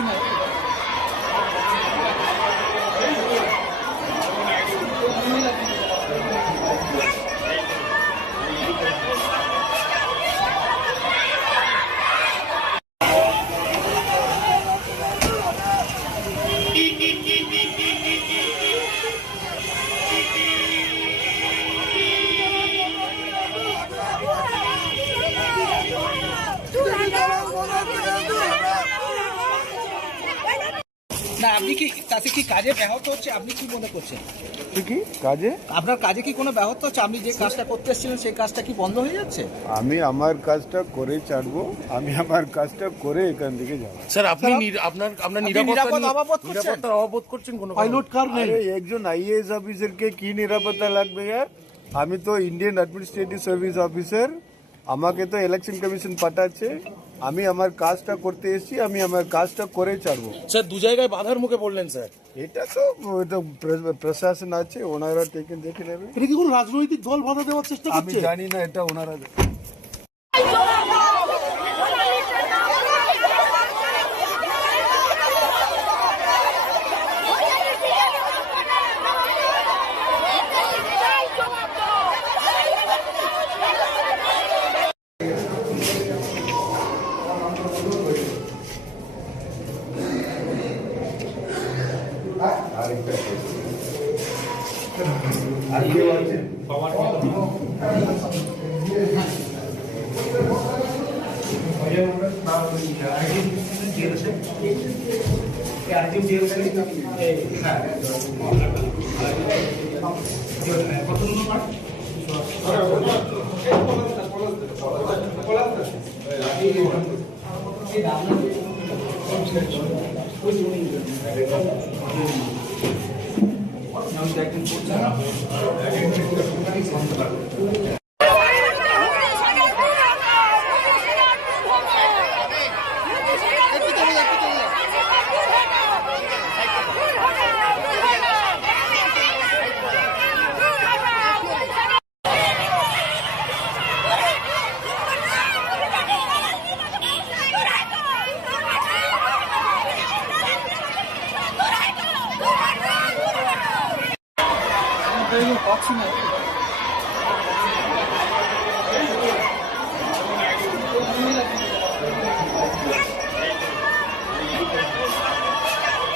পাচ্ছি না। না, আপনি কি তাতে কি কাজে ব্যাহত হচ্ছে? আপনি কি মনে করছেন? কি কাজে? আপনার কাজে কি কোনো ব্যাহত হচ্ছে? আপনি যে কাজটা করতে এসেছিলেন সেই কাজটা কি বন্ধ হয়ে যাচ্ছে? আমি আমার কাজটা করে ছাড়বো, আমি আমার কাজটা করে এখান থেকে যাবো। স্যার আপনি আপনার নিরাপত্তার অভাব করছেন কোনো পাইলট কার নেই। আরে একজন আইএএস অফিসারকে কি নিরাপত্তা লাগবে यार? আমি তো ইন্ডিয়ান অ্যাডমিনিস্ট্রেটিভ সার্ভিস অফিসার, আমাকে তো ইলেকশন কমিশন পাঠাচ্ছে, আমি আমার কাজটা করতে এসেছি, আমি আমার কাজটা করে ছাড়বো। স্যার দু জায়গায় বাধার মুখে পড়লেন স্যার। এটা তো প্রশাসন আছে, ওনারা দেখে নেবে। এটা কি কোনো রাজনৈতিক দল বাধা দেওয়ার চেষ্টা আমি করছে? জানি না, এটা ওনারা পাচ্ছি না।